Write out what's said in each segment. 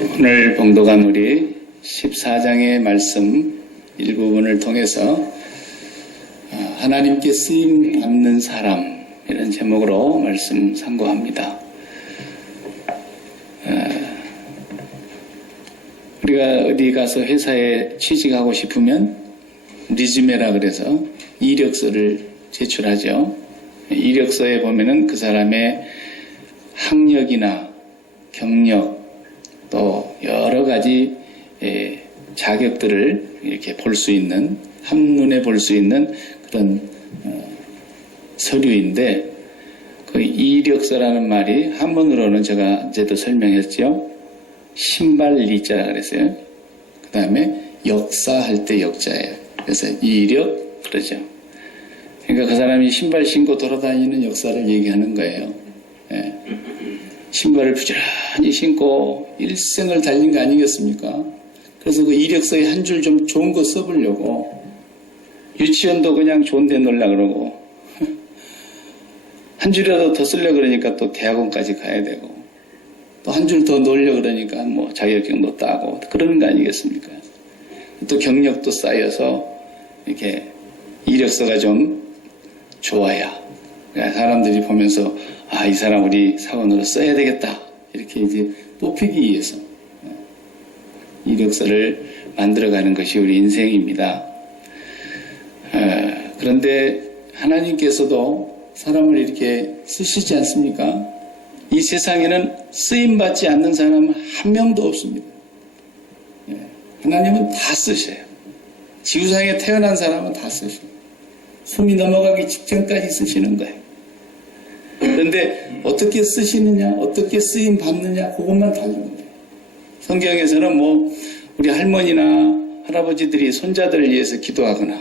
오늘 봉독한 우리 14장의 말씀 일부분을 통해서 하나님께 쓰임 받는 사람 이런 제목으로 말씀 상고합니다. 우리가 어디 가서 회사에 취직하고 싶으면 리즈메라 그래서 이력서를 제출하죠. 이력서에 보면은 그 사람의 학력이나 경력 또 여러 가지 자격들을 이렇게 볼 수 있는, 한눈에 볼 수 있는 그런 서류인데, 그 이력서라는 말이 한문으로는 제가 어제도 설명했죠. 신발리자라 그랬어요. 그 다음에 역사할 때 역자예요. 그래서 이력 그러죠. 그러니까 그 사람이 신발 신고 돌아다니는 역사를 얘기하는 거예요. 신발을 부지런히 신고 일생을 달린 거 아니겠습니까? 그래서 그 이력서에 한 줄 좀 좋은 거 써보려고 유치원도 그냥 좋은 데 넣으려고 그러고 한 줄이라도 더 쓰려고 그러니까 또 대학원까지 가야 되고 또 한 줄 더 넣으려고 그러니까 뭐 자격증도 따고 그러는 거 아니겠습니까? 또 경력도 쌓여서 이렇게 이력서가 좀 좋아야 사람들이 보면서 이 사람 우리 사원으로 써야 되겠다 이렇게 이제 뽑히기 위해서 이력서를 만들어가는 것이 우리 인생입니다. 그런데 하나님께서도 사람을 이렇게 쓰시지 않습니까? 이 세상에는 쓰임받지 않는 사람은 한 명도 없습니다. 하나님은 다 쓰셔요. 지구상에 태어난 사람은 다 쓰셔요. 숨이 넘어가기 직전까지 쓰시는 거예요. 그런데 어떻게 쓰시느냐, 어떻게 쓰임 받느냐, 그것만 다른 거예요. 성경에서는 우리 할머니나 할아버지들이 손자들을 위해서 기도하거나,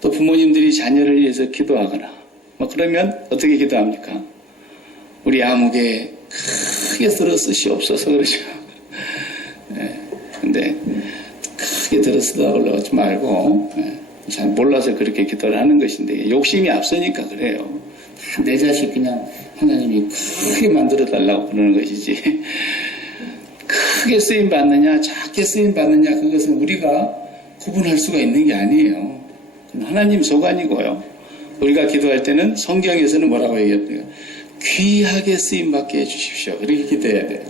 또 부모님들이 자녀를 위해서 기도하거나, 그러면 어떻게 기도합니까? 우리 아무개 크게 들어 쓰시옵소서 그러죠. 근데 크게 들어 쓰다고 하지 말고, 잘 몰라서 그렇게 기도를 하는 것인데, 욕심이 앞서니까 그래요. 내 자식 그냥 하나님이 크게 만들어 달라고 그러는 것이지. 크게 쓰임 받느냐, 작게 쓰임 받느냐, 그것은 우리가 구분할 수가 있는 게 아니에요. 하나님 소관이고요. 우리가 기도할 때는 성경에서는 뭐라고 얘기합니까? 귀하게 쓰임 받게 해주십시오. 그렇게 기도해야 돼요.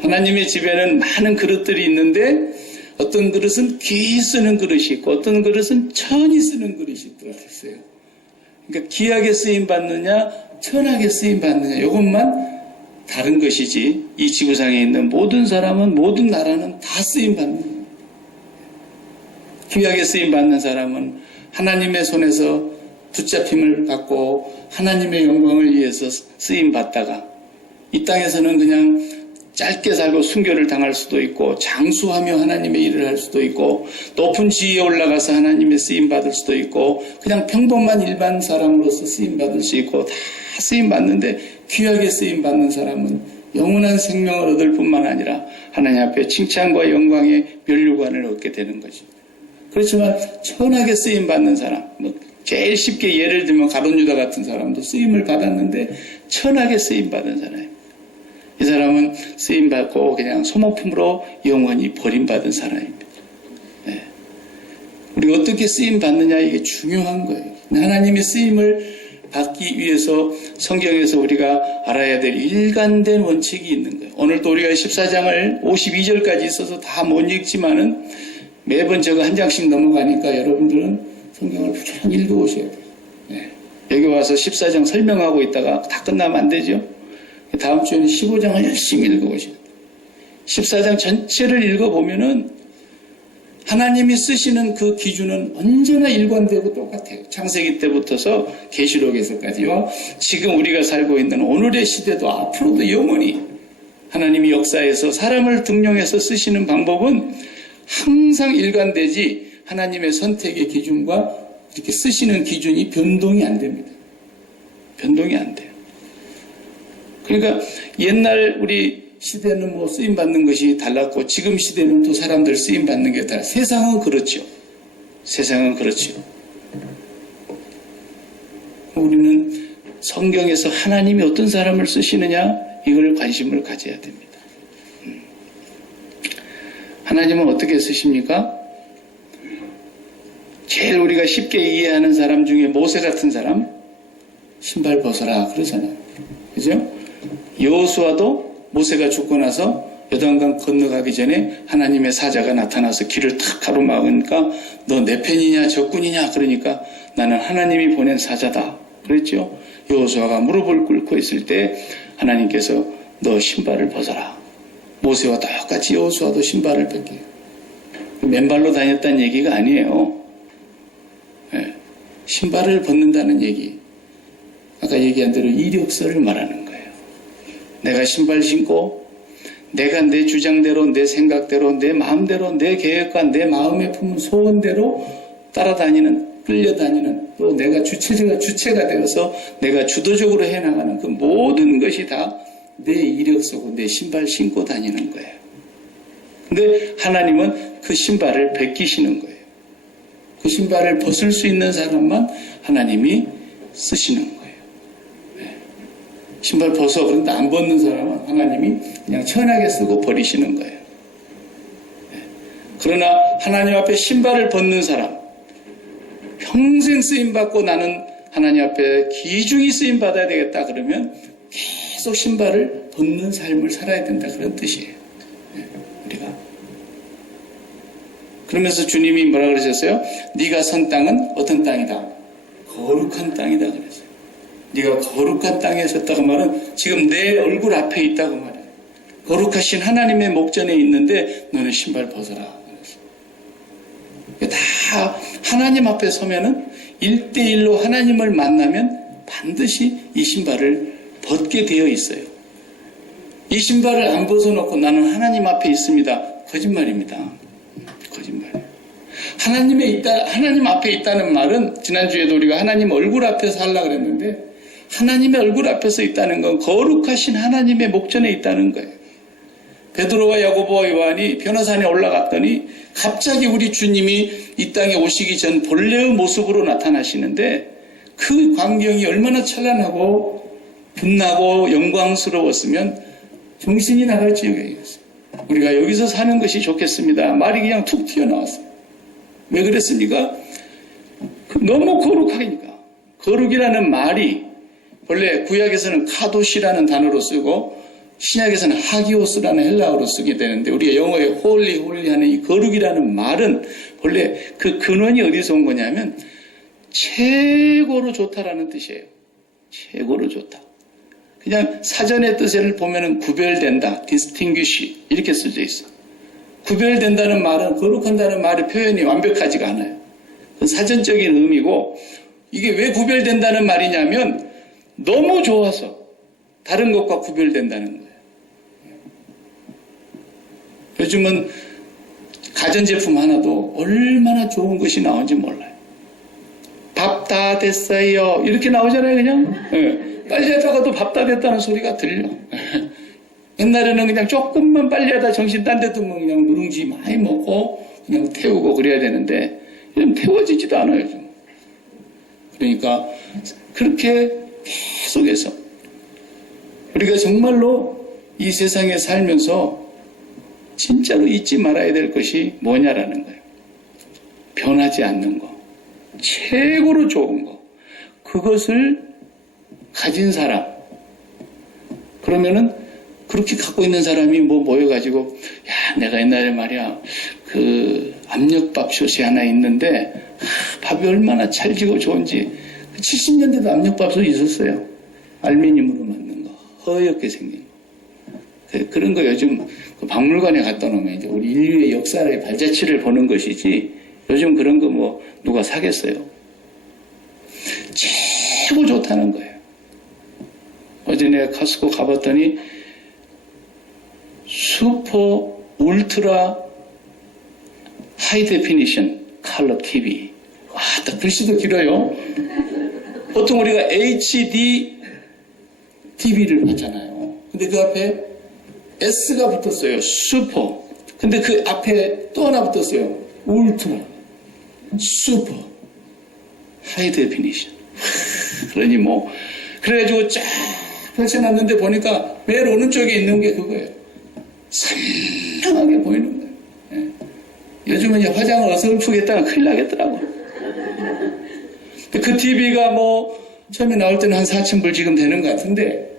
하나님의 집에는 많은 그릇들이 있는데 어떤 그릇은 귀히 쓰는 그릇이 있고 어떤 그릇은 천히 쓰는 그릇이 있더라 했어요. 그러니까 귀하게 쓰임 받느냐, 천하게 쓰임 받느냐, 이것만 다른 것이지, 이 지구상에 있는 모든 사람은, 모든 나라는 다 쓰임 받는 거예요. 귀하게 쓰임 받는 사람은 하나님의 손에서 붙잡힘을 받고 하나님의 영광을 위해서 쓰임 받다가 이 땅에서는 그냥 짧게 살고 순교를 당할 수도 있고 장수하며 하나님의 일을 할 수도 있고 높은 지위에 올라가서 하나님의 쓰임 받을 수도 있고 그냥 평범한 일반 사람으로서 쓰임 받을 수 있고 다 쓰임 받는데 귀하게 쓰임 받는 사람은 영원한 생명을 얻을 뿐만 아니라 하나님 앞에 칭찬과 영광의 면류관을 얻게 되는 것입니다. 그렇지만 천하게 쓰임 받는 사람, 제일 쉽게 예를 들면 가룟 유다 같은 사람도 쓰임을 받았는데 천하게 쓰임 받은 사람입니다. 이 사람은 쓰임받고 그냥 소모품으로 영원히 버림받은 사람입니다. 우리가 어떻게 쓰임받느냐 이게 중요한 거예요. 하나님의 쓰임을 받기 위해서 성경에서 우리가 알아야 될 일관된 원칙이 있는 거예요. 오늘도 우리가 14장을 52절까지 있어서 다 못 읽지만은 매번 저거 한 장씩 넘어가니까 여러분들은 성경을 부지런히 읽어오셔야 돼요. 여기 와서 14장 설명하고 있다가 다 끝나면 안 되죠. 다음 주에는 15장을 열심히 읽어보셔야 돼요. 14장 전체를 읽어보면은 하나님이 쓰시는 그 기준은 언제나 일관되고 똑같아요. 창세기 때부터서 계시록에서까지와 지금 우리가 살고 있는 오늘의 시대도 앞으로도 영원히 하나님이 역사에서 사람을 등용해서 쓰시는 방법은 항상 일관되지 하나님의 선택의 기준과 이렇게 쓰시는 기준이 변동이 안 됩니다. 변동이 안 돼요. 그러니까 옛날 우리 시대는 쓰임받는 것이 달랐고 지금 시대는 또 사람들 쓰임받는 게 달라. 세상은 그렇죠. 세상은 그렇죠. 우리는 성경에서 하나님이 어떤 사람을 쓰시느냐 이걸 관심을 가져야 됩니다. 하나님은 어떻게 쓰십니까? 제일 우리가 쉽게 이해하는 사람 중에 모세 같은 사람, 신발 벗어라 그러잖아요. 그죠? 여호수아도 모세가 죽고 나서 요단강 건너가기 전에 하나님의 사자가 나타나서 길을 탁 가로막으니까 너 내 편이냐 적군이냐 그러니까 나는 하나님이 보낸 사자다 그랬죠. 여호수아가 무릎을 꿇고 있을 때 하나님께서 너 신발을 벗어라. 모세와 똑같이 여호수아도 신발을 벗겨요. 맨발로 다녔다는 얘기가 아니에요. 네. 신발을 벗는다는 얘기. 아까 얘기한 대로 이력서를 말하는 거예요. 내가 신발 신고 내가 내 주장대로 내 생각대로 내 마음대로 내 계획과 내 마음에 품은 소원대로 따라다니는 끌려다니는 또 내가 주체가 되어서 내가 주도적으로 해나가는 그 모든 것이 다 내 이력서고 내 신발 신고 다니는 거예요. 근데 하나님은 그 신발을 벗기시는 거예요. 그 신발을 벗을 수 있는 사람만 하나님이 쓰시는 거예요. 네. 신발 벗어. 그런데 안 벗는 사람은 하나님이 그냥 천하게 쓰고 버리시는 거예요. 네. 그러나 하나님 앞에 신발을 벗는 사람, 평생 쓰임받고 나는 하나님 앞에 귀중히 쓰임받아야 되겠다 그러면 계속 신발을 벗는 삶을 살아야 된다 그런 뜻이에요. 네. 우리가. 그러면서 주님이 뭐라 그러셨어요? 네가 선 땅은 어떤 땅이다? 거룩한 땅이다 그랬어요. 네가 거룩한 땅에 섰다고 말은 지금 내 얼굴 앞에 있다고 말해요. 거룩하신 하나님의 목전에 있는데 너는 신발 벗어라 그랬어요. 다 하나님 앞에 서면은 1대1로 하나님을 만나면 반드시 이 신발을 벗게 되어 있어요. 이 신발을 안 벗어놓고 나는 하나님 앞에 있습니다. 거짓말입니다. 거짓말. 하나님 앞에 있다는 말은 지난주에도 우리가 하나님 얼굴 앞에서 하려고 그랬는데 하나님의 얼굴 앞에서 있다는 건 거룩하신 하나님의 목전에 있다는 거예요. 베드로와 야고보와 요한이 변화산에 올라갔더니 갑자기 우리 주님이 이 땅에 오시기 전 본래의 모습으로 나타나시는데 그 광경이 얼마나 찬란하고 빛나고 영광스러웠으면 정신이 나갈 지경이었어요. 우리가 여기서 사는 것이 좋겠습니다. 말이 그냥 툭 튀어나왔어요. 왜 그랬습니까? 너무 거룩하니까. 거룩이라는 말이 원래 구약에서는 카도시라는 단어로 쓰고 신약에서는 하기오스라는 헬라어로 쓰게 되는데 우리가 영어에 홀리 하는 이 거룩이라는 말은 원래 그 근원이 어디서 온 거냐면 최고로 좋다라는 뜻이에요. 최고로 좋다. 그냥 사전의 뜻을 보면은 구별된다, distinguish 이렇게 써져 있어. 구별된다는 말은 거룩한다는 말의 표현이 완벽하지가 않아요. 그건 사전적인 의미고 이게 왜 구별된다는 말이냐면 너무 좋아서 다른 것과 구별된다는 거예요. 요즘은 가전제품 하나도 얼마나 좋은 것이 나온지 몰라요. 밥 다 됐어요. 이렇게 나오잖아요, 그냥. 네. 빨리 하다가도 밥 다 됐다는 소리가 들려. 옛날에는 그냥 조금만 빨리 하다 정신 딴 데 두면 그냥 누룽지 많이 먹고 그냥 태우고 그래야 되는데 요즘 태워지지도 않아요, 요즘. 그러니까 그렇게 계속해서 우리가 정말로 이 세상에 살면서 진짜로 잊지 말아야 될 것이 뭐냐라는 거예요. 변하지 않는 거. 최고로 좋은 거. 그것을 가진 사람. 그러면은 그렇게 갖고 있는 사람이 모여가지고 야 내가 옛날에 말이야 그 압력밥솥이 하나 있는데 밥이 얼마나 찰지고 좋은지 70년대도 압력밥솥이 있었어요. 알루미늄으로 만든 거. 허옇게 생긴 거. 그런 거 요즘 그 박물관에 갖다 놓으면 이제 우리 인류의 역사의 발자취를 보는 것이지 요즘 그런 거 뭐 누가 사겠어요. 최고 좋다는 거예요. 어제 내가 카스코 가봤더니 슈퍼 울트라 하이 데피니션 컬러 TV. 와, 딱 글씨도 길어요. 보통 우리가 HD TV를 봤잖아요. 근데 그 앞에 S가 붙었어요. 슈퍼. 근데 그 앞에 또 하나 붙었어요. 울트라. 슈퍼. 하이 데피니션. 그러니 뭐 그래가지고 쫙 펼쳐놨는데 보니까 맨 오른쪽에 있는 게 그거예요. 선명하게 보이는 거예요. 예. 요즘은 이제 화장을 어설프게 했다가 큰일 나겠더라고. 그 TV가 뭐 처음에 나올 때는 한 4,000불 지금 되는 것 같은데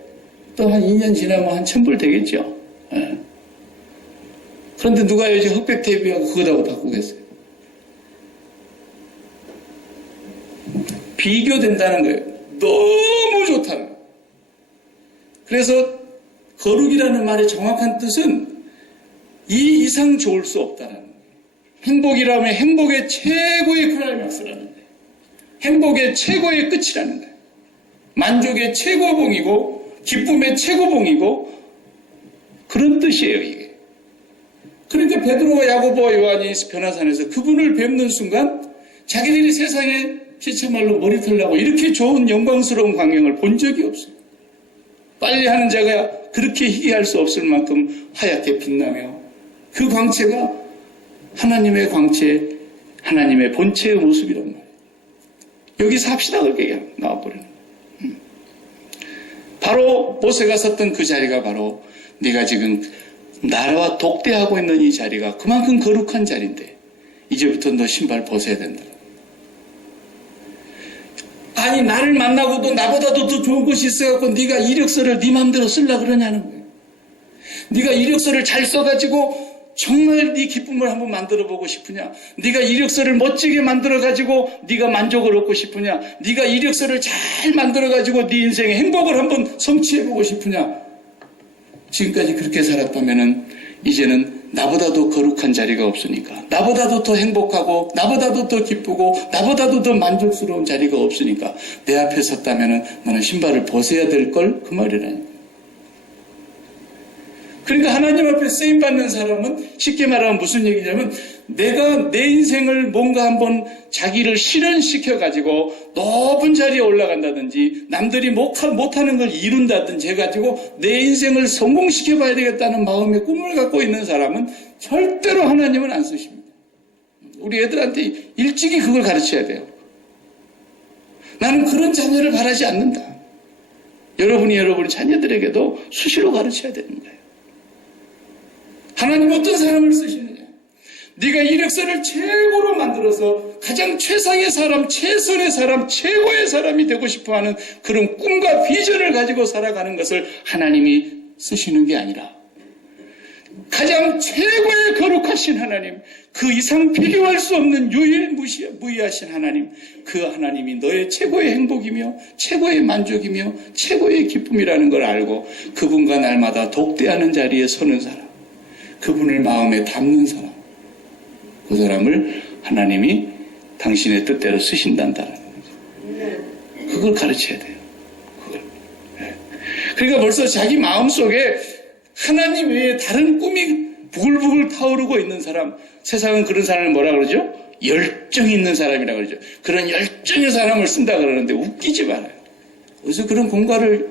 또 한 2년 지나면 한 1,000불 되겠죠. 예. 그런데 누가 요즘 흑백 TV하고 그거하고 바꾸겠어요? 비교된다는 거예요. 너무 좋다는 거예요. 그래서 거룩이라는 말의 정확한 뜻은 이 이상 좋을 수 없다는 거예요. 행복이라면 행복의 최고의 클라이막스라는 거예요. 행복의 최고의 끝이라는 거예요. 만족의 최고봉이고 기쁨의 최고봉이고 그런 뜻이에요, 이게. 그러니까 베드로와 야고보와 요한이 변화산에서 그분을 뵙는 순간 자기들이 세상에 시체말로 머리털 나고 이렇게 좋은 영광스러운 광경을 본 적이 없어요. 빨리 하는 자가 그렇게 희귀할 수 없을 만큼 하얗게 빛나며 그 광채가 하나님의 광채, 하나님의 본체의 모습이란 말이에요. 여기서 합시다 그렇게 나와버리는 거예요. 바로 모세가 섰던 그 자리가 바로 네가 지금 나라와 독대하고 있는 이 자리가 그만큼 거룩한 자리인데 이제부터 너 신발 벗어야 된다. 아니 나를 만나고도 나보다도 더 좋은 것이 있어갖고 네가 이력서를 네 마음대로 쓰려고 그러냐는 거예요. 네가 이력서를 잘 써가지고 정말 네 기쁨을 한번 만들어보고 싶으냐? 네가 이력서를 멋지게 만들어가지고 네가 만족을 얻고 싶으냐? 네가 이력서를 잘 만들어가지고 네 인생의 행복을 한번 성취해보고 싶으냐? 지금까지 그렇게 살았다면은 이제는 나보다도 거룩한 자리가 없으니까, 나보다도 더 행복하고 나보다도 더 기쁘고 나보다도 더 만족스러운 자리가 없으니까 내 앞에 섰다면은 너는 신발을 벗어야 될 걸 그 말이라니까. 그러니까 하나님 앞에 쓰임받는 사람은 쉽게 말하면 무슨 얘기냐면 내가 내 인생을 뭔가 한번 자기를 실현시켜가지고 높은 자리에 올라간다든지 남들이 못하는 걸 이룬다든지 해가지고 내 인생을 성공시켜봐야 되겠다는 마음의 꿈을 갖고 있는 사람은 절대로 하나님은 안 쓰십니다. 우리 애들한테 일찍이 그걸 가르쳐야 돼요. 나는 그런 자녀를 바라지 않는다. 여러분이 자녀들에게도 수시로 가르쳐야 되는 거예요. 하나님 어떤 사람을 쓰시느냐? 네가 이력서를 최고로 만들어서 가장 최상의 사람, 최선의 사람, 최고의 사람이 되고 싶어하는 그런 꿈과 비전을 가지고 살아가는 것을 하나님이 쓰시는 게 아니라 가장 최고의 거룩하신 하나님, 그 이상 비교할 수 없는 유일무이하신 하나님, 그 하나님이 너의 최고의 행복이며 최고의 만족이며 최고의 기쁨이라는 걸 알고 그분과 날마다 독대하는 자리에 서는 사람, 그분을 마음에 담는 사람, 그 사람을 하나님이 당신의 뜻대로 쓰신다는 거죠. 그걸 가르쳐야 돼요. 그걸. 그러니까 벌써 자기 마음속에 하나님 외에 다른 꿈이 부글부글 타오르고 있는 사람, 세상은 그런 사람을 뭐라 그러죠? 열정이 있는 사람이라고 그러죠. 그런 열정의 사람을 쓴다 그러는데 웃기지 말아요. 어디서 그런 공과를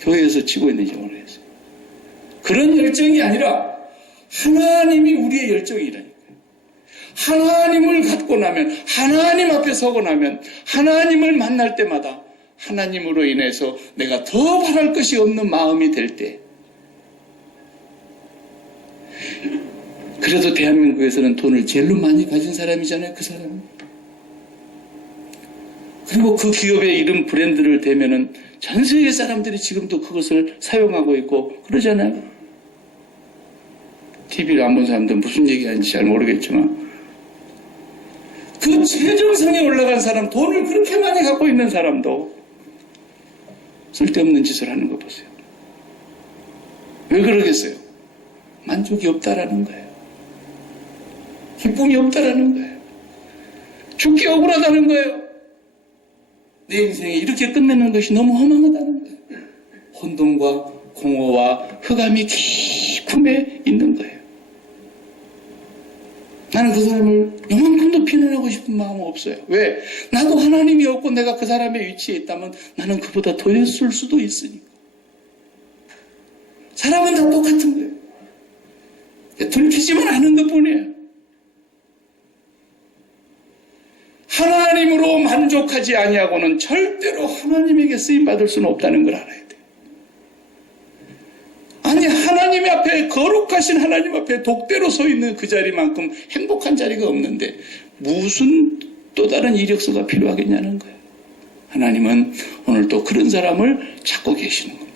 교회에서 치고 있는지 모르겠어요. 그런 열정이 아니라 하나님이 우리의 열정이라니까요. 하나님을 갖고 나면, 하나님 앞에 서고 나면, 하나님을 만날 때마다 하나님으로 인해서 내가 더 바랄 것이 없는 마음이 될 때, 그래도 대한민국에서는 돈을 제일로 많이 가진 사람이잖아요, 그 사람은. 그리고 그 기업의 이름 브랜드를 대면은 전 세계 사람들이 지금도 그것을 사용하고 있고 그러잖아요. TV를 안 본 사람들은 무슨 얘기하는지 잘 모르겠지만 그 최정상에 올라간 사람, 돈을 그렇게 많이 갖고 있는 사람도 쓸데없는 짓을 하는 거 보세요. 왜 그러겠어요? 만족이 없다라는 거예요. 기쁨이 없다라는 거예요. 죽기 억울하다는 거예요. 내 인생에 이렇게 끝내는 것이 너무 허망하다는 거예요. 혼돈과 공허와 흑암이 깊음에 있는 거예요. 나는 그 사람을 요만큼도 비난하고 싶은 마음은 없어요. 왜? 나도 하나님이 없고 내가 그 사람의 위치에 있다면 나는 그보다 더 했을 수도 있으니까. 사람은 다 똑같은 거예요. 들키지만 않은 것뿐이에요. 하나님으로 만족하지 아니하고는 절대로 하나님에게 쓰임받을 수는 없다는 걸 알아야 돼요. 아니, 하나님 앞에, 거룩하신 하나님 앞에 독대로 서 있는 그 자리만큼 행복한 자리가 없는데 무슨 또 다른 이력서가 필요하겠냐는 거예요. 하나님은 오늘 또 그런 사람을 찾고 계시는 겁니다.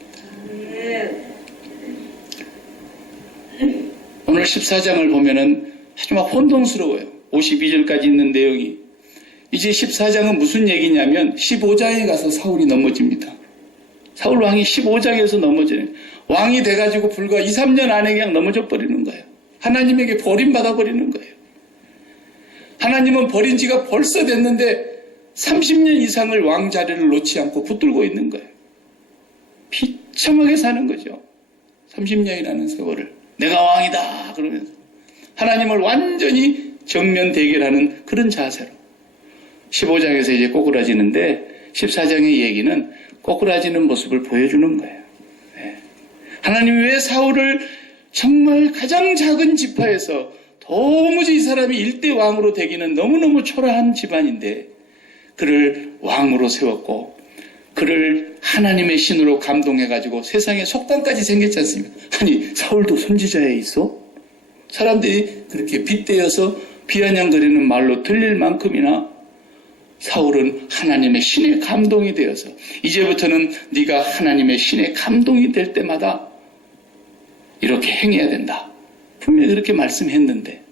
오늘 14장을 보면은 아주 막 혼동스러워요. 52절까지 있는 내용이. 이제 14장은 무슨 얘기냐면 15장에 가서 사울이 넘어집니다. 사울 왕이 15장에서 넘어져요. 왕이 돼가지고 불과 2, 3년 안에 그냥 넘어져 버리는 거예요. 하나님에게 버림받아 버리는 거예요. 하나님은 버린 지가 벌써 됐는데 30년 이상을 왕 자리를 놓지 않고 붙들고 있는 거예요. 비참하게 사는 거죠. 30년이라는 세월을. 내가 왕이다 그러면서 하나님을 완전히 정면 대결하는 그런 자세로 15장에서 이제 꼬꾸라지는데 14장의 얘기는 꼬꾸라지는 모습을 보여주는 거예요. 네. 하나님이 왜 사울을 정말 가장 작은 지파에서 도무지 이 사람이 일대 왕으로 되기는 너무너무 초라한 집안인데 그를 왕으로 세웠고 그를 하나님의 신으로 감동해가지고 세상에 속담까지 생겼지 않습니까? 아니, 사울도 선지자에 있어? 사람들이 그렇게 빗대어서 비아냥거리는 말로 들릴 만큼이나 사울은 하나님의 신의 감동이 되어서 이제부터는 네가 하나님의 신의 감동이 될 때마다 이렇게 행해야 된다. 분명히 그렇게 말씀했는데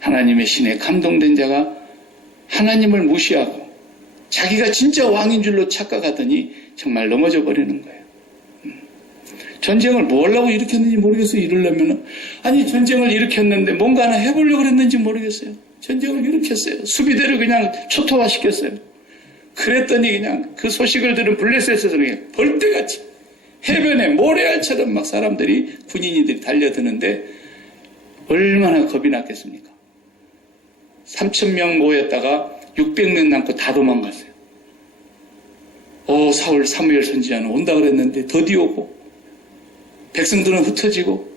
하나님의 신에 감동된 자가 하나님을 무시하고 자기가 진짜 왕인 줄로 착각하더니 정말 넘어져 버리는 거예요. 전쟁을 뭐 하려고 일으켰는지 모르겠어요. 이러려면 아니 전쟁을 일으켰는데 뭔가 하나 해보려고 그랬는지 모르겠어요. 전쟁을 일으켰어요. 수비대를 그냥 초토화시켰어요. 그랬더니 그냥 그 소식을 들은 블레셋에서 그냥 벌떼같이 해변에 모래알처럼 막 사람들이 군인들이 달려드는데 얼마나 겁이 났겠습니까? 3,000명 모였다가 600명 남고 다 도망갔어요. 사울 사무엘 선지자는 온다 그랬는데 더디 오고 백성들은 흩어지고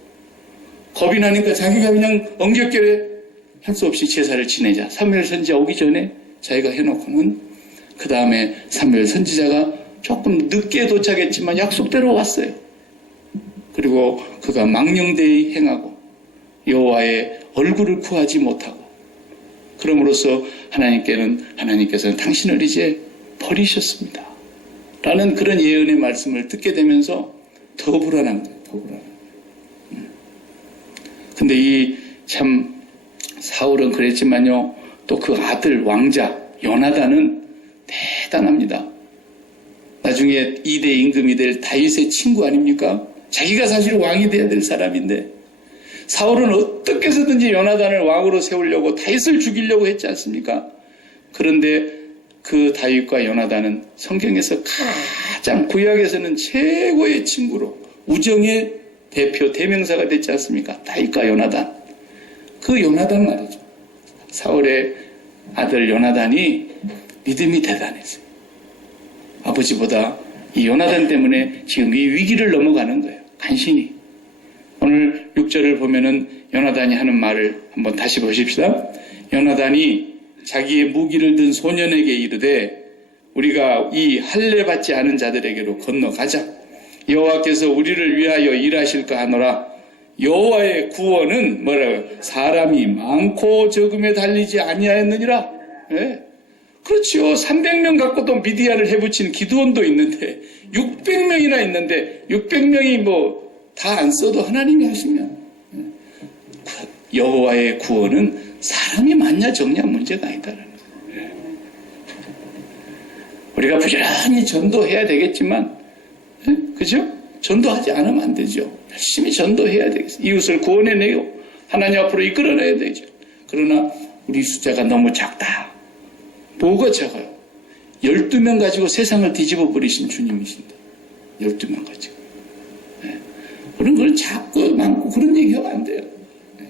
겁이 나니까 자기가 그냥 엉겹결에 할 수 없이 제사를 지내자. 사무엘 선지자 오기 전에 자기가 해놓고는 그 다음에 사무엘 선지자가 조금 늦게 도착했지만 약속대로 왔어요. 그리고 그가 망령되이 행하고 여호와의 얼굴을 구하지 못하고 그럼으로써 하나님께서는 당신을 이제 버리셨습니다. 라는 그런 예언의 말씀을 듣게 되면서 더 불안한 거예요. 더 불안한 거예요. 근데 이 참 사울은 그랬지만요. 또 그 아들 왕자 요나단은 대단합니다. 나중에 2대 임금이 될 다윗의 친구 아닙니까? 자기가 사실 왕이 돼야 될 사람인데 사울은 어떻게 해서든지 요나단을 왕으로 세우려고 다윗을 죽이려고 했지 않습니까? 그런데 그 다윗과 요나단은 성경에서 가장 구약에서는 최고의 친구로 우정의 대표 대명사가 됐지 않습니까? 다윗과 요나단. 그 요나단 말이죠. 사울의 아들 요나단이 믿음이 대단했어요. 아버지보다 이 요나단 때문에 지금 이 위기를 넘어가는 거예요. 간신히. 오늘 6절을 보면은 요나단이 하는 말을 한번 다시 보십시다. 요나단이 자기의 무기를 든 소년에게 이르되 우리가 이 할례 받지 않은 자들에게로 건너가자. 여호와께서 우리를 위하여 일하실까 하노라. 여호와의 구원은 뭐라고요? 사람이 많고 적음에 달리지 아니하였느니라. 네. 그렇죠. 300명 갖고도 미디아를 해붙이는 기드온도 있는데 600명이나 있는데 600명이 뭐 다 안 써도 하나님이 하시면 여호와의 구원은 사람이 많냐 적냐 문제가 아니다라는 거예요. 우리가 부지런히 전도해야 되겠지만 그죠? 전도하지 않으면 안 되죠. 열심히 전도해야 되겠어요. 이웃을 구원해내고 하나님 앞으로 이끌어내야 되죠. 그러나 우리 숫자가 너무 작다. 뭐가 작아요? 12명 가지고 세상을 뒤집어 버리신 주님이신다. 12명 가지고. 네. 그런 걸 작고 많고 그런 얘기하면 안 돼요. 네.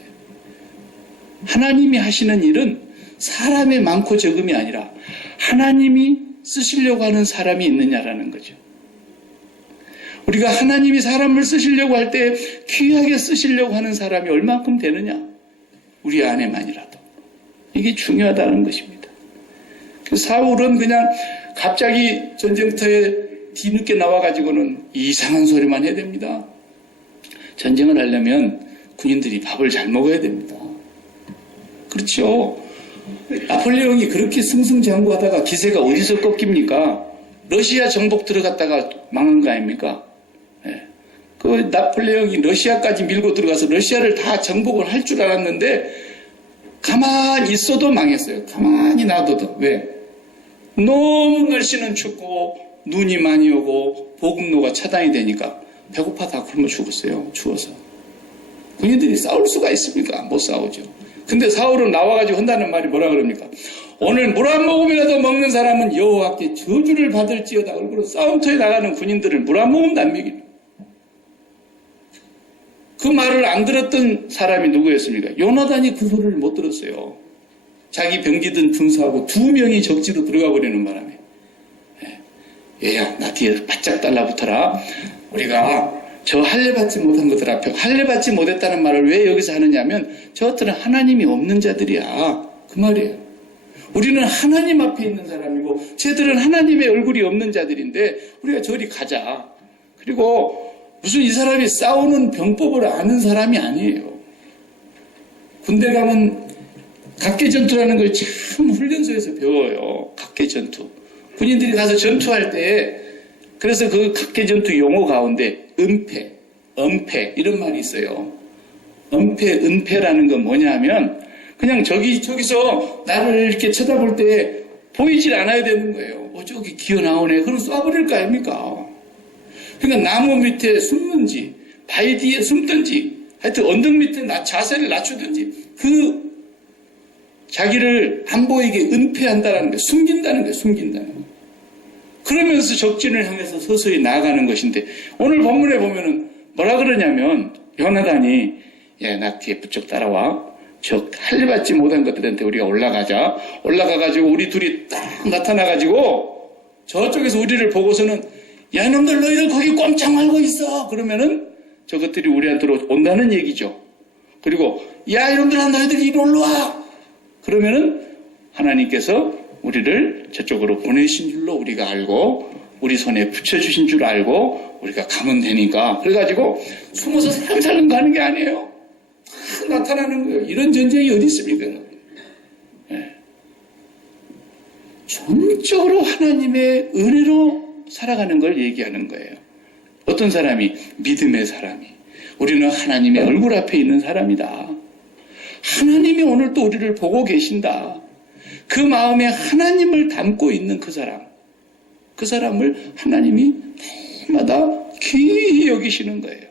하나님이 하시는 일은 사람의 많고 적음이 아니라 하나님이 쓰시려고 하는 사람이 있느냐라는 거죠. 우리가 하나님이 사람을 쓰시려고 할 때 귀하게 쓰시려고 하는 사람이 얼마큼 되느냐? 우리 안에만이라도. 이게 중요하다는 것입니다. 사울은 그냥 갑자기 전쟁터에 뒤늦게 나와가지고는 이상한 소리만 해야 됩니다. 전쟁을 하려면 군인들이 밥을 잘 먹어야 됩니다. 그렇죠. 나폴레옹이 그렇게 승승장구하다가 기세가 어디서 꺾입니까? 러시아 정복 들어갔다가 망한 거 아닙니까? 예. 그 나폴레옹이 러시아까지 밀고 들어가서 러시아를 다 정복을 할 줄 알았는데 가만히 있어도 망했어요. 가만히 놔둬도. 왜? 너무 날씨는 춥고 눈이 많이 오고 보급로가 차단이 되니까 배고파 다 굶어 죽었어요. 추워서. 군인들이 싸울 수가 있습니까? 못 싸우죠. 근데 사울은 나와가지고 한다는 말이 뭐라 그럽니까? 오늘 물 한 모금이라도 먹는 사람은 여호와께 저주를 받을지어다. 얼굴로 싸움터에 나가는 군인들을 물 한 모금도 안 먹입니다. 그 말을 안 들었던 사람이 누구였습니까? 요나단이 그 소리를 못 들었어요. 자기 병기든 군사하고 2명이 적지로 들어가 버리는 바람에. 얘야, 나 뒤에 바짝 달라붙어라. 우리가 저 할례받지 못한 것들 앞에 할례받지 못했다는 말을 왜 여기서 하느냐면 저것들은 하나님이 없는 자들이야. 그 말이에요. 우리는 하나님 앞에 있는 사람이고 쟤들은 하나님의 얼굴이 없는 자들인데 우리가 저리 가자. 그리고 무슨 이 사람이 싸우는 병법을 아는 사람이 아니에요. 군대 가면 각계전투라는 걸 참 훈련소에서 배워요. 각계전투. 군인들이 가서 전투할 때 그래서 그 각계전투 용어 가운데 은폐, 엄폐 이런 말이 있어요. 엄폐, 은폐라는 건 뭐냐면 그냥 저기서 나를 이렇게 쳐다볼 때 보이질 않아야 되는 거예요. 저기 기어 나오네. 그럼 쏴버릴 거 아닙니까? 그러니까 나무 밑에 숨는지 바위 뒤에 숨든지 하여튼 언덕 밑에 자세를 낮추든지 그 자기를 안 보이게 은폐한다는 거예요. 숨긴다는 거예요. 숨긴다는 거예요. 그러면서 적진을 향해서 서서히 나아가는 것인데 오늘 본문에 보면은 뭐라 그러냐면 요나단이 나 뒤에 부쩍 따라와. 적 할례받지 못한 것들한테 우리가 올라가자. 올라가가지고 우리 둘이 딱 나타나가지고 저쪽에서 우리를 보고서는 야 이놈들 너희들 거기 꼼짝 말고 있어. 그러면은 저것들이 우리한테로 온다는 얘기죠. 그리고 야 이놈들아 너희들 이리 올라와. 그러면은 하나님께서 우리를 저쪽으로 보내신 줄로 우리가 알고 우리 손에 붙여주신 줄 알고 우리가 가면 되니까 그래가지고 숨어서 살살금 가는 게 아니에요. 다 나타나는 거예요. 이런 전쟁이 어디 있습니까? 네. 전적으로 하나님의 은혜로 살아가는 걸 얘기하는 거예요. 어떤 사람이 믿음의 사람이 우리는 하나님의 얼굴 앞에 있는 사람이다. 하나님이 오늘 또 우리를 보고 계신다. 그 마음에 하나님을 담고 있는 그 사람을 하나님이 날마다 귀히 여기시는 거예요.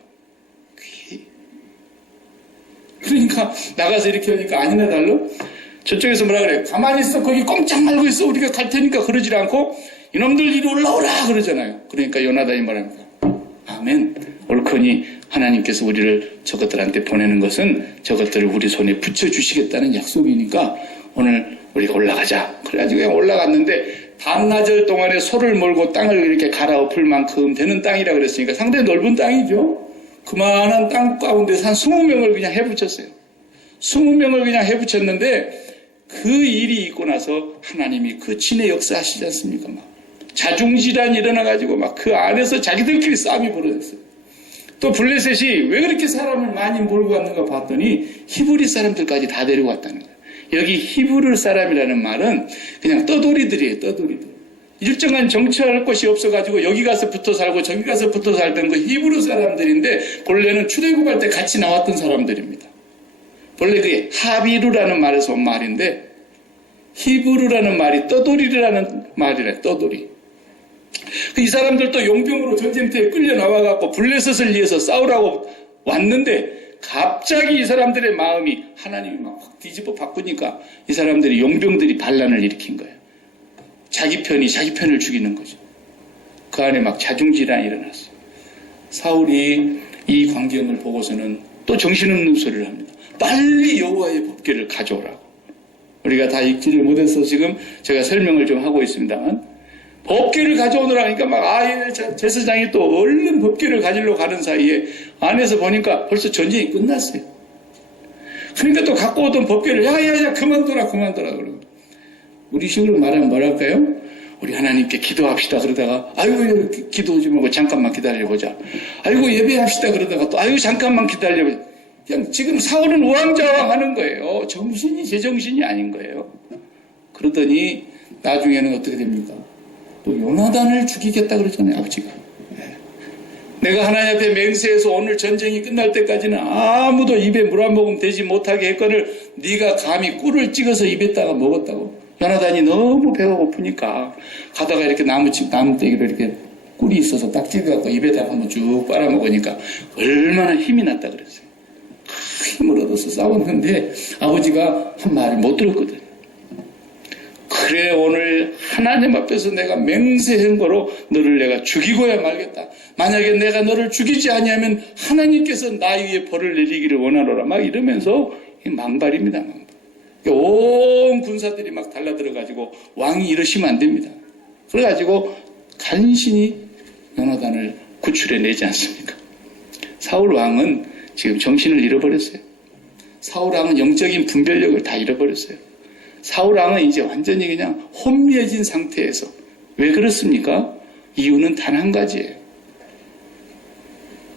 귀히. 그러니까 나가서 이렇게 하니까 아니나 달로 저쪽에서 뭐라 그래요? 가만히 있어. 거기 꼼짝 말고 있어. 우리가 갈 테니까 그러지 않고 이놈들 이리 올라오라 그러잖아요. 그러니까 요나단이 말합니다. 아멘. 옳거니 하나님께서 우리를 저것들한테 보내는 것은 저것들을 우리 손에 붙여주시겠다는 약속이니까 오늘 우리가 올라가자. 그래가지고 그냥 올라갔는데 반나절 동안에 소를 몰고 땅을 이렇게 갈아엎을 만큼 되는 땅이라 그랬으니까 상당히 넓은 땅이죠. 그만한 땅 가운데서 한 20명을 그냥 해붙였어요. 20명을 그냥 해붙였는데 그 일이 있고 나서 하나님이 그 진의 역사 하시지 않습니까? 막 자중질환이 일어나가지고 막 그 안에서 자기들끼리 싸움이 벌어졌어요. 또 블레셋이 왜 그렇게 사람을 많이 몰고 갔는가 봤더니 히브리 사람들까지 다 데리고 왔다는 거예요. 여기 히브리 사람이라는 말은 그냥 떠돌이들이에요. 떠돌이들. 일정한 정치할 곳이 없어가지고 여기 가서 붙어 살고 저기 가서 붙어 살던 그 히브리 사람들인데 본래는 출애굽할 때 같이 나왔던 사람들입니다. 본래 그게 하비루라는 말에서 온 말인데 히브리라는 말이 떠돌이라는 말이래. 떠돌이. 이 사람들도 용병으로 전쟁터에 끌려 나와갖고 블레셋을 위해서 싸우라고 왔는데 갑자기 이 사람들의 마음이 하나님이 막 확 뒤집어 바꾸니까 이 사람들이 용병들이 반란을 일으킨 거예요. 자기 편을 죽이는 거죠. 그 안에 막 자중질환이 일어났어요. 사울이 이 광경을 보고서는 또 정신없는 소리를 합니다. 빨리 여호와의 법궤를 가져오라고. 우리가 다 읽지를 못해서 지금 제가 설명을 좀 하고 있습니다만 법궤를 가져오느라니까 막 제사장이 또 얼른 법궤를 가지러 가는 사이에 안에서 보니까 벌써 전쟁이 끝났어요. 그러니까 또 갖고 오던 법궤를 야야야 그만둬라 그러고 우리 식으로 말하면 뭐랄까요? 우리 하나님께 기도합시다 그러다가 아이고 기도하지 말고 잠깐만 기다려보자. 아이고 예배합시다 그러다가 또 아이고 잠깐만 기다려보자. 그냥 지금 사울은 우왕좌왕 하는 거예요. 정신이 제정신이 아닌 거예요. 그러더니 나중에는 어떻게 됩니까? 또 요나단을 죽이겠다 그러잖아요, 아버지가. 내가 하나님 앞에 맹세해서 오늘 전쟁이 끝날 때까지는 아무도 입에 물 한 모금 대지 못하게 했거늘 네가 감히 꿀을 찍어서 입에다가 먹었다고. 요나단이 너무 배가 고프니까 가다가 이렇게 나무떼기로 이렇게 꿀이 있어서 딱 찍어갖고 입에다가 한번 쭉 빨아먹으니까 얼마나 힘이 났다 그랬어요. 힘을 얻어서 싸웠는데 아버지가 한 말을 못 들었거든. 그래 오늘 하나님 앞에서 내가 맹세한 거로 너를 내가 죽이고야 말겠다. 만약에 내가 너를 죽이지 아니하면 하나님께서 나 위에 벌을 내리기를 원하노라. 막 이러면서 망발입니다. 망발. 온 군사들이 막 달라들어가지고 왕이 이러시면 안 됩니다. 그래가지고 간신히 요나단을 구출해내지 않습니까? 사울 왕은 지금 정신을 잃어버렸어요. 사울 왕은 영적인 분별력을 다 잃어버렸어요. 사울 왕은 이제 완전히 그냥 혼미해진 상태에서. 왜 그렇습니까? 이유는 단 한 가지예요.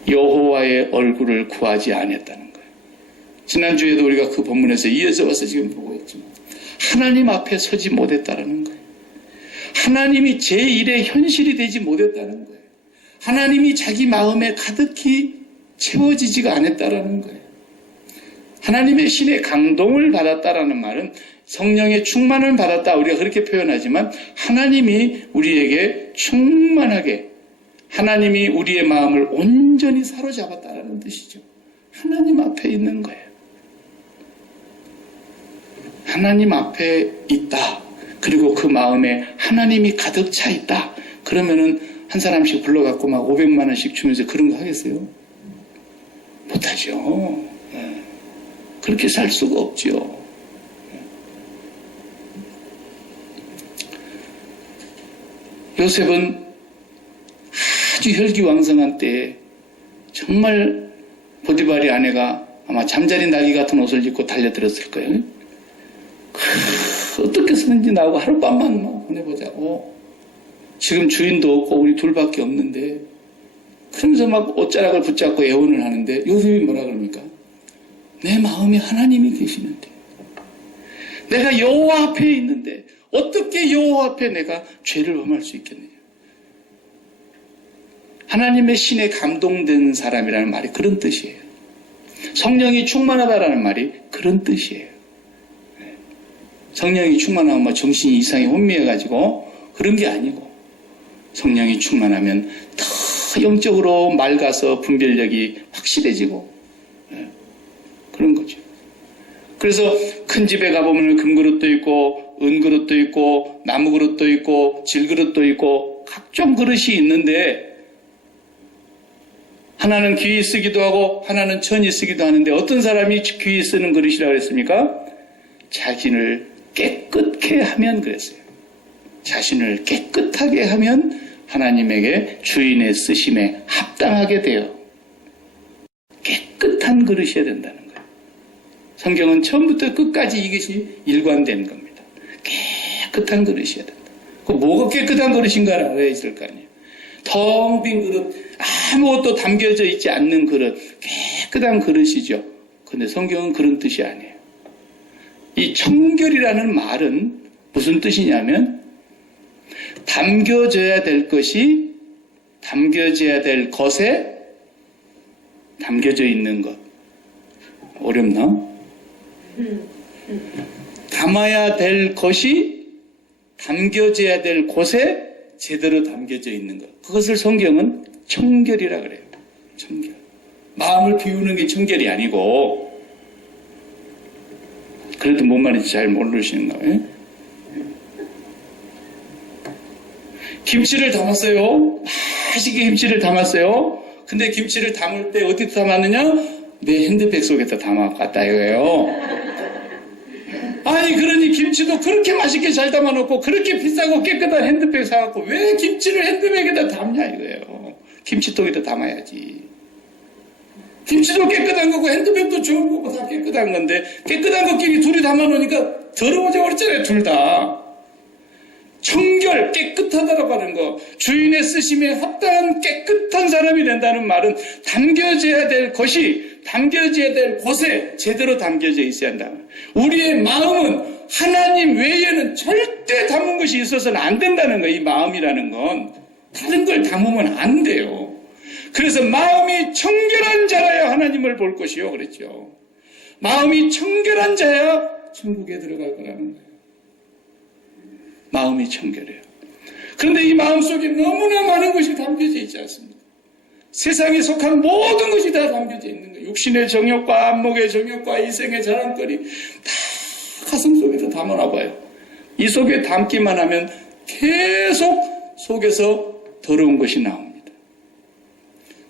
여호와의 얼굴을 구하지 않았다는 거예요. 지난주에도 우리가 그 본문에서 이어져 와서 지금 보고 있지만 하나님 앞에 서지 못했다는 거예요. 하나님이 제 일의 현실이 되지 못했다는 거예요. 하나님이 자기 마음에 가득히 채워지지가 않았다는 거예요. 하나님의 신의 감동을 받았다라는 말은 성령의 충만을 받았다 우리가 그렇게 표현하지만 하나님이 우리에게 충만하게 하나님이 우리의 마음을 온전히 사로잡았다라는 뜻이죠. 하나님 앞에 있는 거예요. 하나님 앞에 있다. 그리고 그 마음에 하나님이 가득 차 있다. 그러면은 한 사람씩 불러갖고 막 500만 원씩 주면서 그런 거 하겠어요? 못하죠. 그렇게 살 수가 없죠. 요셉은 아주 혈기왕성한 때에 정말 보디발의 아내가 아마 잠자리 나귀 같은 옷을 입고 달려들었을 거예요. 어떻게 쓰는지 나하고 하룻밤만 보내보자고. 지금 주인도 없고 우리 둘밖에 없는데 그러면서 막 옷자락을 붙잡고 애원을 하는데 요셉이 뭐라 그럽니까? 내 마음에 하나님이 계시는데 내가 여호와 앞에 있는데 어떻게 여호와 앞에 내가 죄를 범할 수 있겠느냐. 하나님의 신에 감동된 사람이라는 말이 그런 뜻이에요. 성령이 충만하다라는 말이 그런 뜻이에요. 성령이 충만하면 뭐 정신이 이상이 혼미해가지고 그런 게 아니고 성령이 충만하면 더 영적으로 맑아서 분별력이 확실해지고 그런 거죠. 그래서 큰 집에 가보면 금그릇도 있고 은그릇도 있고 나무그릇도 있고 질그릇도 있고 각종 그릇이 있는데 하나는 귀히 쓰기도 하고 하나는 천히 쓰기도 하는데 어떤 사람이 귀히 쓰는 그릇이라고 했습니까? 자신을 깨끗게 하면 그랬어요. 자신을 깨끗하게 하면 하나님에게 주인의 쓰심에 합당하게 돼요. 깨끗한 그릇이어야 된다는 거예요. 성경은 처음부터 끝까지 이것이 일관된 겁니다. 깨끗한 그릇이어야 된다. 그 뭐가 깨끗한 그릇인가 알아야 있을 거 아니에요. 텅 빈 그릇, 아무것도 담겨져 있지 않는 그릇, 깨끗한 그릇이죠. 근데 성경은 그런 뜻이 아니에요. 이 청결이라는 말은 무슨 뜻이냐면 담겨져야 될 것이 담겨져야 될 것에 담겨져 있는 것. 어렵나? 담아야 될 것이 담겨져야 될 곳에 제대로 담겨져 있는 것. 그것을 성경은 청결이라 그래요. 청결. 마음을 비우는 게 청결이 아니고 그래도 뭔 말인지 잘 모르시는 거예요. 김치를 담았어요. 맛있게 김치를 담았어요. 근데 김치를 담을 때 어디다 담았느냐? 내 핸드백 속에다 담아갔다 이거예요. 아니 그러니 김치도 그렇게 맛있게 잘 담아놓고 그렇게 비싸고 깨끗한 핸드백 사갖고 왜 김치를 핸드백에다 담냐 이거예요. 김치통에다 담아야지. 김치도 깨끗한 거고 핸드백도 좋은 거고 다 깨끗한 건데 깨끗한 것끼리 둘이 담아놓으니까 더러워져 버렸잖아요. 둘 다. 청결, 깨끗하다라고 하는 거, 주인의 쓰심에 합당한 깨끗한 사람이 된다는 말은 담겨져야 될 것이, 담겨져야 될 곳에 제대로 담겨져 있어야 한다. 우리의 마음은 하나님 외에는 절대 담은 것이 있어서는 안 된다는 거예요. 이 마음이라는 건 다른 걸 담으면 안 돼요. 그래서 마음이 청결한 자라야 하나님을 볼 것이요, 그랬죠. 마음이 청결한 자야 천국에 들어갈 거라는 거예요. 마음이 청결해요. 그런데 이 마음 속에 너무나 많은 것이 담겨져 있지 않습니까? 세상에 속한 모든 것이 다 담겨져 있는 거예요. 육신의 정욕과 안목의 정욕과 이생의 자랑거리 다 가슴 속에서 담아놔봐요. 이 속에 담기만 하면 계속 속에서 더러운 것이 나옵니다.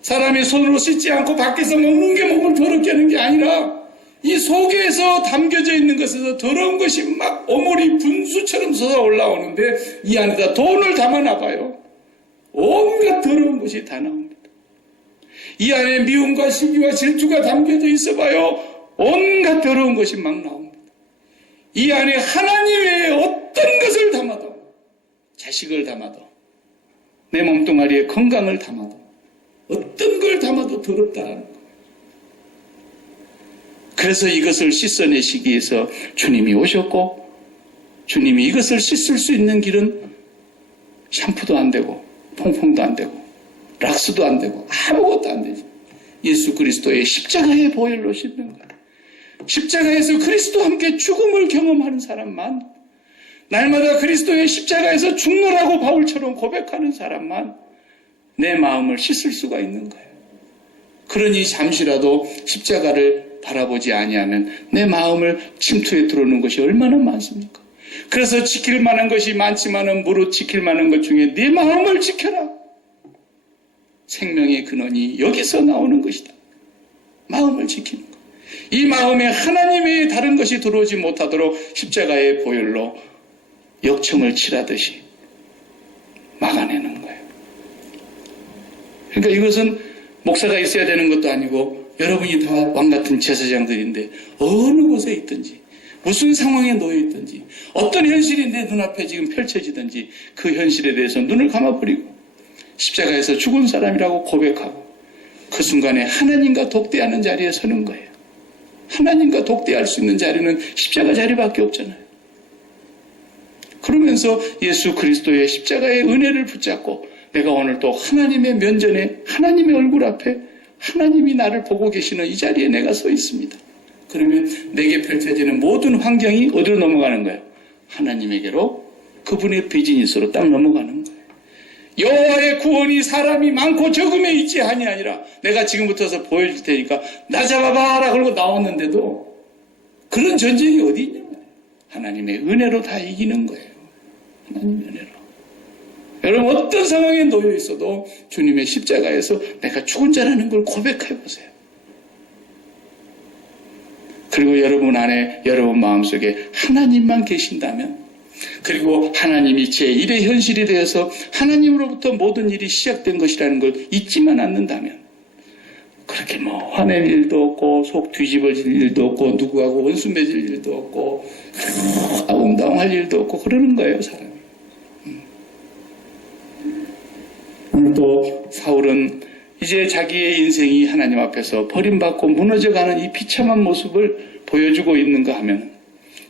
사람이 손으로 씻지 않고 밖에서 먹는 게 몸을 더럽게 하는 게 아니라 이 속에서 담겨져 있는 것에서 더러운 것이 막 오물이 분수처럼 쏟아 올라오는데 이 안에다 돈을 담아놔봐요. 온갖 더러운 것이 다 나옵니다. 이 안에 미움과 시기와 질투가 담겨져 있어봐요. 온갖 더러운 것이 막 나옵니다. 이 안에 하나님 외에 어떤 것을 담아도, 자식을 담아도, 내 몸뚱아리에 건강을 담아도, 어떤 걸 담아도 더럽다라는 거예요. 그래서 이것을 씻어내시기 위해서 주님이 오셨고, 주님이 이것을 씻을 수 있는 길은 샴푸도 안 되고 퐁퐁도 안 되고 락스도 안 되고 아무것도 안 되죠. 예수 그리스도의 십자가의 보혈로 씻는 거예요. 십자가에서 그리스도와 함께 죽음을 경험하는 사람만, 날마다 그리스도의 십자가에서 죽노라고 바울처럼 고백하는 사람만 내 마음을 씻을 수가 있는 거예요. 그러니 잠시라도 십자가를 바라보지 아니하면 내 마음을 침투에 들어오는 것이 얼마나 많습니까? 그래서 지킬 만한 것이 많지만은 무릇 지킬 만한 것 중에 네 마음을 지켜라. 생명의 근원이 여기서 나오는 것이다. 마음을 지키는 것. 이 마음에 하나님 외에 다른 것이 들어오지 못하도록 십자가의 보혈로 역청을 칠하듯이 막아내는 거예요. 그러니까 이것은 목사가 있어야 되는 것도 아니고 여러분이 다 왕같은 제사장들인데 어느 곳에 있든지 무슨 상황에 놓여 있든지 어떤 현실이 내 눈앞에 지금 펼쳐지든지 그 현실에 대해서 눈을 감아버리고 십자가에서 죽은 사람이라고 고백하고 그 순간에 하나님과 독대하는 자리에 서는 거예요. 하나님과 독대할 수 있는 자리는 십자가 자리밖에 없잖아요. 그러면서 예수 그리스도의 십자가의 은혜를 붙잡고 내가 오늘 또 하나님의 면전에 하나님의 얼굴 앞에 하나님이 나를 보고 계시는 이 자리에 내가 서 있습니다. 그러면 내게 펼쳐지는 모든 환경이 어디로 넘어가는 거예요? 하나님에게로, 그분의 비즈니스로 딱 넘어가는 거예요. 여호와의 구원이 사람이 많고 적음에 있지 아니라 내가 지금부터서 보여줄 테니까 나 잡아봐라 그러고 나왔는데도 그런 전쟁이 어디 있냐 말이에요. 하나님의 은혜로 다 이기는 거예요. 하나님의 은혜로. 여러분 어떤 상황에 놓여 있어도 주님의 십자가에서 내가 죽은 자라는 걸 고백해 보세요. 그리고 여러분 안에, 여러분 마음속에 하나님만 계신다면, 그리고 하나님이 제1의 현실이 되어서 하나님으로부터 모든 일이 시작된 것이라는 걸 잊지만 않는다면, 그렇게 뭐 화낼 일도 없고 속 뒤집어질 일도 없고 누구하고 원수 맺을 일도 없고 아웅다웅할 일도 없고 그러는 거예요, 사람이. 오늘 또 사울은 이제 자기의 인생이 하나님 앞에서 버림받고 무너져가는 이 비참한 모습을 보여주고 있는가 하면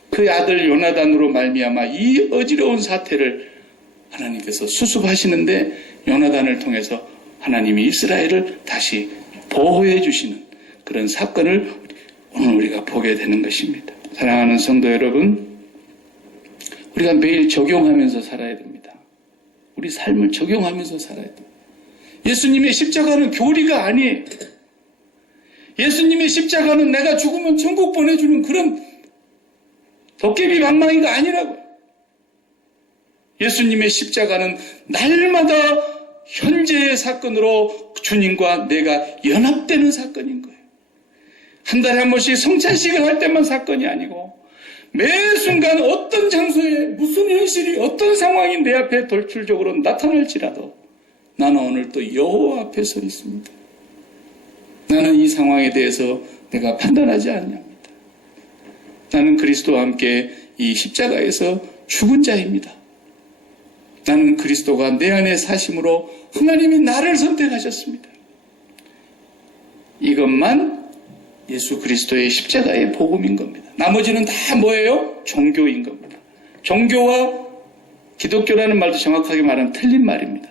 그의 아들 요나단으로 말미암아 이 어지러운 사태를 하나님께서 수습하시는데 요나단을 통해서 하나님이 이스라엘을 다시 보호해 주시는 그런 사건을 오늘 우리가 보게 되는 것입니다. 사랑하는 성도 여러분, 우리가 매일 적용하면서 살아야 됩니다. 우리 삶을 적용하면서 살아야 됩니다. 예수님의 십자가는 교리가 아니에요. 예수님의 십자가는 내가 죽으면 천국 보내주는 그런 도깨비 방망이가 아니라고요. 예수님의 십자가는 날마다 현재의 사건으로 주님과 내가 연합되는 사건인 거예요. 한 달에 한 번씩 성찬식을 할 때만 사건이 아니고 매 순간 어떤 장소에 무슨 현실이 어떤 상황이 내 앞에 돌출적으로 나타날지라도 나는 오늘 또 여호와 앞에 서 있습니다. 나는 이 상황에 대해서 내가 판단하지 않습니다. 나는 그리스도와 함께 이 십자가에서 죽은 자입니다. 나는 그리스도가 내 안에 사심으로 하나님이 나를 선택하셨습니다. 이것만 예수 그리스도의 십자가의 복음인 겁니다. 나머지는 다 뭐예요? 종교인 겁니다. 종교와 기독교라는 말도 정확하게 말하면 틀린 말입니다.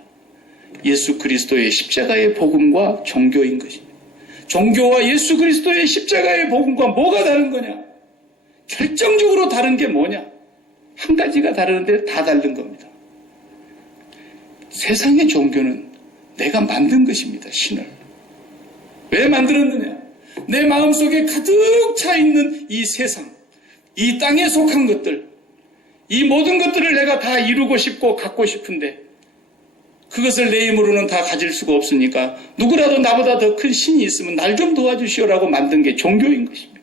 예수 그리스도의 십자가의 복음과 종교인 것입니다. 종교와 예수 그리스도의 십자가의 복음과 뭐가 다른 거냐? 결정적으로 다른 게 뭐냐? 한 가지가 다르는데 다 다른 겁니다. 세상의 종교는 내가 만든 것입니다. 신을. 왜 만들었느냐? 내 마음속에 가득 차 있는 이 세상, 이 땅에 속한 것들, 이 모든 것들을 내가 다 이루고 싶고 갖고 싶은데 그것을 내 힘으로는 다 가질 수가 없으니까 누구라도 나보다 더 큰 신이 있으면 날 좀 도와주시오라고 만든 게 종교인 것입니다.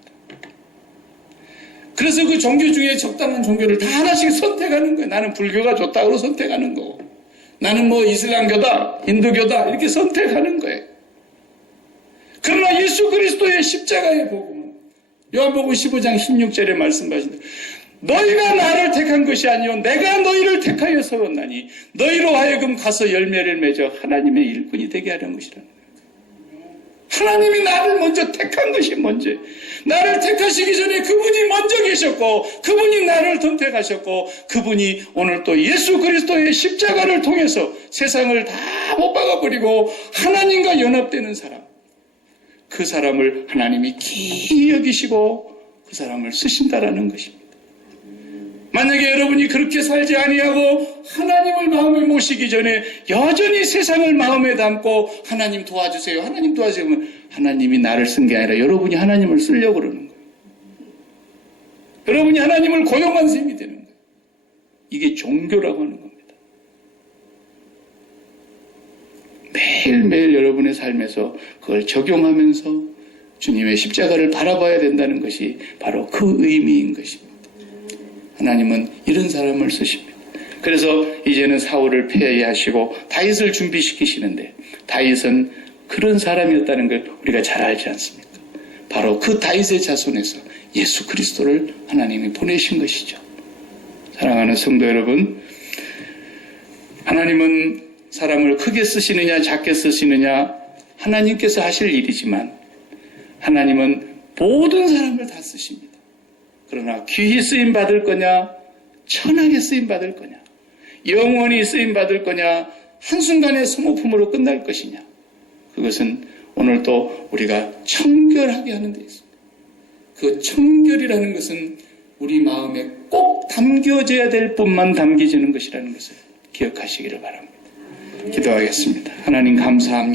그래서 그 종교 중에 적당한 종교를 다 하나씩 선택하는 거예요. 나는 불교가 좋다고 선택하는 거고, 나는 뭐 이슬람교다, 힌두교다 이렇게 선택하는 거예요. 그러나 예수 그리스도의 십자가의 복음은 요한복음 15장 16절에 말씀하신다. 너희가 나를 택한 것이 아니요 내가 너희를 택하여 세웠나니 너희로 하여금 가서 열매를 맺어 하나님의 일꾼이 되게 하려는 것이라는 거예요. 하나님이 나를 먼저 택한 것이 먼저, 나를 택하시기 전에 그분이 먼저 계셨고 그분이 나를 선택하셨고 그분이 오늘 또 예수 그리스도의 십자가를 통해서 세상을 다 못 박아버리고 하나님과 연합되는 사람, 그 사람을 하나님이 기이 여기시고 그 사람을 쓰신다라는 것입니다. 만약에 여러분이 그렇게 살지 아니하고 하나님을 마음에 모시기 전에 여전히 세상을 마음에 담고 하나님 도와주세요, 하나님 도와주세요 하면 하나님이 나를 쓴 게 아니라 여러분이 하나님을 쓰려고 그러는 거예요. 여러분이 하나님을 고용한 셈이 되는 거예요. 이게 종교라고 하는 겁니다. 매일매일 여러분의 삶에서 그걸 적용하면서 주님의 십자가를 바라봐야 된다는 것이 바로 그 의미인 것입니다. 하나님은 이런 사람을 쓰십니다. 그래서 이제는 사울을 폐하하시고 다윗을 준비시키시는데 다윗은 그런 사람이었다는 걸 우리가 잘 알지 않습니까? 바로 그 다윗의 자손에서 예수 그리스도를 하나님이 보내신 것이죠. 사랑하는 성도 여러분, 하나님은 사람을 크게 쓰시느냐 작게 쓰시느냐 하나님께서 하실 일이지만 하나님은 모든 사람을 다 쓰십니다. 그러나 귀히 쓰임 받을 거냐, 천하게 쓰임 받을 거냐, 영원히 쓰임 받을 거냐, 한순간의 소모품으로 끝날 것이냐, 그것은 오늘 또 우리가 청결하게 하는 데 있습니다. 그 청결이라는 것은 우리 마음에 꼭 담겨져야 될 뿐만 담겨지는 것이라는 것을 기억하시기를 바랍니다. 기도하겠습니다. 하나님 감사합니다.